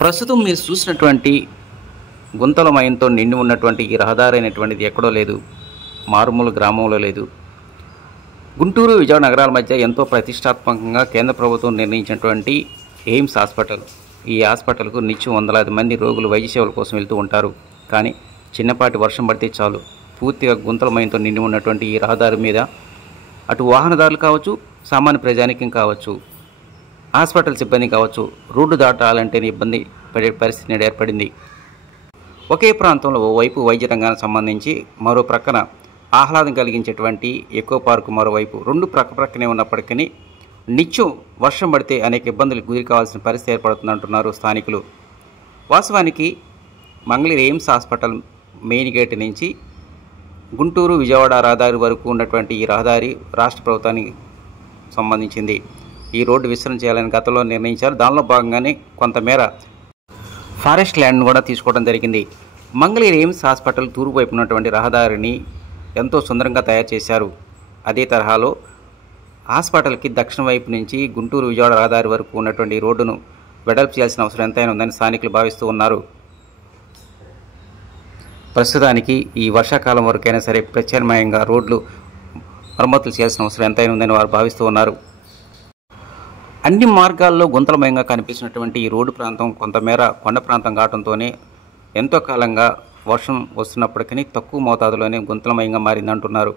ప్రస్తుతం మీరు చూసినటువంటి గుంతలమయంతో నిండి ఉన్నటువంటి ఈ రహదారి అనేటువంటిది ఎక్కడో లేదు, మారుమూల గ్రామంలో లేదు. గుంటూరు, విజయవాడ నగరాల మధ్య ఎంతో ప్రతిష్టాత్మకంగా కేంద్ర ప్రభుత్వం నిర్ణయించినటువంటి ఎయిమ్స్ హాస్పిటల్. ఈ హాస్పిటల్కు నిత్యం వందలాది మంది రోగులు వైద్య సేవల కోసం వెళ్తూ ఉంటారు. కానీ చిన్నపాటి వర్షం పడితే చాలు పూర్తిగా గుంతలమయంతో నిండి ఉన్నటువంటి ఈ రహదారి మీద అటు వాహనదారులు కావచ్చు, సామాన్య ప్రజానికం కావచ్చు, హాస్పిటల్ సిబ్బంది కావచ్చు, రోడ్డు దాటాలంటేనే ఇబ్బంది పడే పరిస్థితి నేడు ఏర్పడింది. ఒకే ప్రాంతంలో ఓవైపు వైద్య రంగానికి సంబంధించి మరో ప్రక్కన ఆహ్లాదం కలిగించేటువంటి ఎకో పార్కు మరోవైపు రెండు ప్రక్కనే ఉన్నప్పటికీ నిత్యం వర్షం పడితే అనేక ఇబ్బందులకు గురి కావాల్సిన పరిస్థితి ఏర్పడుతుందంటున్నారు స్థానికులు. వాస్తవానికి Mangalagiri AIIMS hospital main gate నుంచి గుంటూరు, విజయవాడ రహదారి వరకు ఉన్నటువంటి ఈ రహదారి రాష్ట్ర ప్రభుత్వానికి సంబంధించింది. ఈ రోడ్డు విస్తరణ చేయాలని గతంలో నిర్ణయించారు. దానిలో భాగంగానే కొంతమేర ఫారెస్ట్ ల్యాండ్ను కూడా తీసుకోవడం జరిగింది. మంగళగిరి ఎయిమ్స్ హాస్పిటల్ తూర్పు వైపు ఉన్నటువంటి రహదారిని ఎంతో సుందరంగా తయారు చేశారు. అదే తరహాలో హాస్పిటల్కి దక్షిణ వైపు నుంచి గుంటూరు, విజయవాడ రహదారి వరకు ఉన్నటువంటి రోడ్డును వెడల్పు చేయాల్సిన అవసరం ఎంతైనా ఉందని స్థానికులు భావిస్తూ ఉన్నారు. ప్రస్తుతానికి ఈ వర్షాకాలం వరకైనా సరే ప్రత్యామ్నాయంగా రోడ్లు మరమ్మతులు చేయాల్సిన అవసరం ఎంతైనా ఉందని వారు భావిస్తూ ఉన్నారు. అన్ని మార్గాల్లో గుంతలమయంగా కనిపిస్తున్నటువంటి ఈ రోడ్డు ప్రాంతం కొంతమేర కొండ ప్రాంతం కావడంతోనే ఎంతో కాలంగా వర్షం వస్తున్నప్పటికీ తక్కువ మోతాదులోనే గుంతలమయంగా మారిందంటున్నారు.